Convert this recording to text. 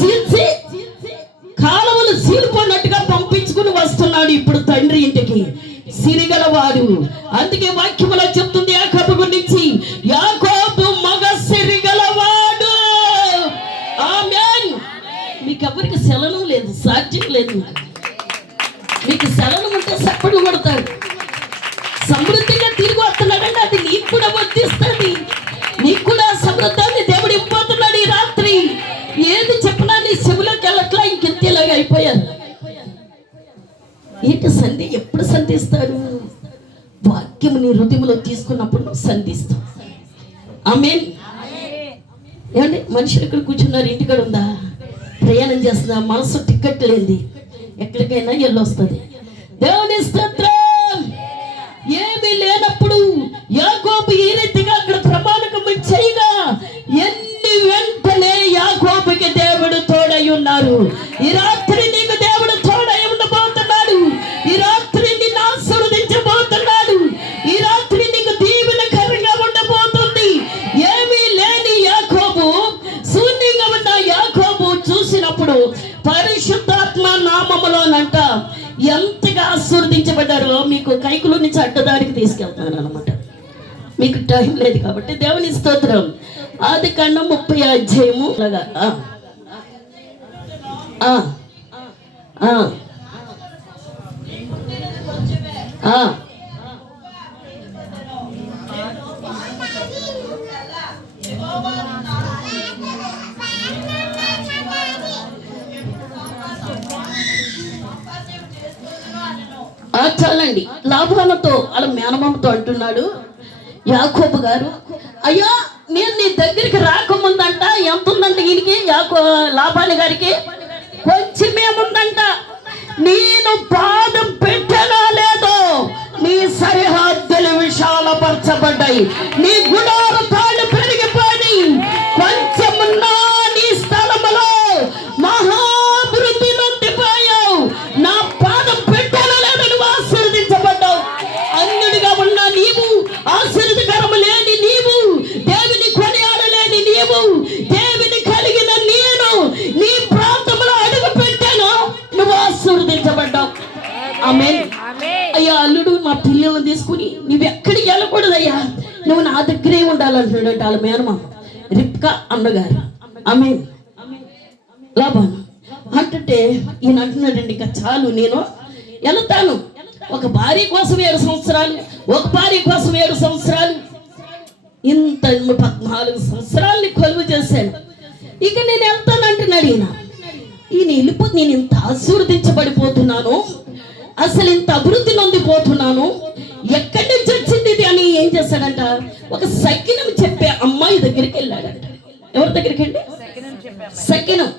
చీల్చి కాలువలు సీలిపోయినట్టుగా పంపించుకుని వస్తున్నాడు ఇప్పుడు తండ్రి ఇంటికి. సిరిగలవాడు. అందుకే వాక్యములో చెప్తుంది యాకోబు గురించి, యాకోబు మగ సిరిగలవాడు. ఆమేన్. మీకెవరికి సెలవు లేదు, సాధ్యం లేదు. మీకు సెలవు ఉంటే సప్పుడు కొడతాడు. సమృద్ధిగా తిరిగి వస్తున్నాడంటే అది నీకు కూడా వర్తిస్తుంది. నీకు కూడా సమృద్ధాన్ని దేవుడు ఇవ్వబోతున్నాడు ఈ రాత్రి. ఏది చెప్పినా నీ చెవులోకి వెళ్ళట్లా, ఇంకెంతేలాగా అయిపోయారు. ఏంటి సంధి? ఎప్పుడు సంధిస్తాడు? వాక్యము నీ హృదయంలో తీసుకున్నప్పుడు నువ్వు సంధిస్తావు. ఆమేన్. ఏమండి, మనుషులు ఇక్కడ కూర్చున్నారు, ఇంటికాడ ఉందా, ప్రయాణం చేస్తుందా, మనసు టికెట్ లేనిది, ఎక్కడికైనా వెళ్ళొస్తుంది. దేవుని స్తోత్రం. ఏమీ లేనప్పుడు యాకోబు ఈ రీతిగా అక్కడ ప్రమాణకం చేయగా ఎన్ని వెంటనే యాకోబుకి దేవుడు తోడై ఉన్నారు. ఈ రాత్రి నీకు దేవుడు తోడై ఉండబోతున్నాడు. ఈ రాత్రి నిన్ను ఆశీర్వదించబోతున్నాడు. ఈ రాత్రి నీకు దీవెనకరంగా ఉండబోతుంది. ఏమీ లేని యాకోబు, శూన్యంగా ఉన్న యాకోబు చూసినప్పుడు పరిశుద్ధాత్మ నామములోనంట ఎంతగా ఆశీర్వదించబడ్డారో మీకు కైకుల నుంచి అడ్డదారికి తీసుకెళ్తున్నాను అనమాట. మీకు టైం లేదు కాబట్టి దేవుని స్తోత్రం. ఆదికాండం 30వ అధ్యాయము లాగా చాలండి. లాభాలతో అలా మేనమామతో అంటున్నాడు యాకోబు గారు, అయ్యా నేను నీ దగ్గరికి రాకముందంట ఎంత ఉందంట ఈయనకి, లాభాని గారికి కొంచెమేముందంట, నేను పాదం పెట్టనా లేదో నీ సరిహద్దులు విశాలపరచబడ్డాయి, నీ గుడార తాళ్ళు పెరిగిపోయి, కొంచెమున్నా నీ స్థలములో మహాభివృద్ధి నొందిపోయావు, నా పాదం పెట్టనా లేదో నువ్వు ఆశీర్వదించబడ్డావు. అన్యుడిగా ఉన్న నీవు, ఆశీర్వదకరము లేని నీవు, దేవుని కొనియాడలేని నీవు, దేవుని కలిగిన నేను నీ ప్రాంతంలో అడుగు పెట్టాను, నువ్వు ఆశీర్వదించబడ్డావు. ఆమేన్. అయ్యా అల్లుడు మా పిల్లలను తీసుకుని నువ్వెక్కడికి వెళ్ళకూడదయ్యా, నువ్వు నా దగ్గరే ఉండాలంటున్నాడు వాళ్ళ మేనమామ రిబ్కా అన్నగారు. ఆమేన్. లాభాను అంటే ఈయన అంటున్నాడండి, ఇంకా చాలు, నేను వెళ్తాను. ఒక భార్య కోసం 7 సంవత్సరాలు, ఒక భార్య కోసం 7 సంవత్సరాలు, ఇంత 14 సంవత్సరాలని కొలువు చేశాను, ఇక నేను వెళ్తాను అంటున్నాడు ఈయన. వెళ్ళిపోతే నేను ఇంత ఆశీర్వదించబడిపోతున్నాను, అసలు ఇంత అభివృద్ధి నొందిపోతున్నాను, ఎక్కడి నుంచి వచ్చింది ఇది అని ఏం చేశాడంట, ఒక సకినం చెప్పే అమ్మాయి దగ్గరికి వెళ్ళాడంట. ఎవరి దగ్గరికి అండి? సకినం.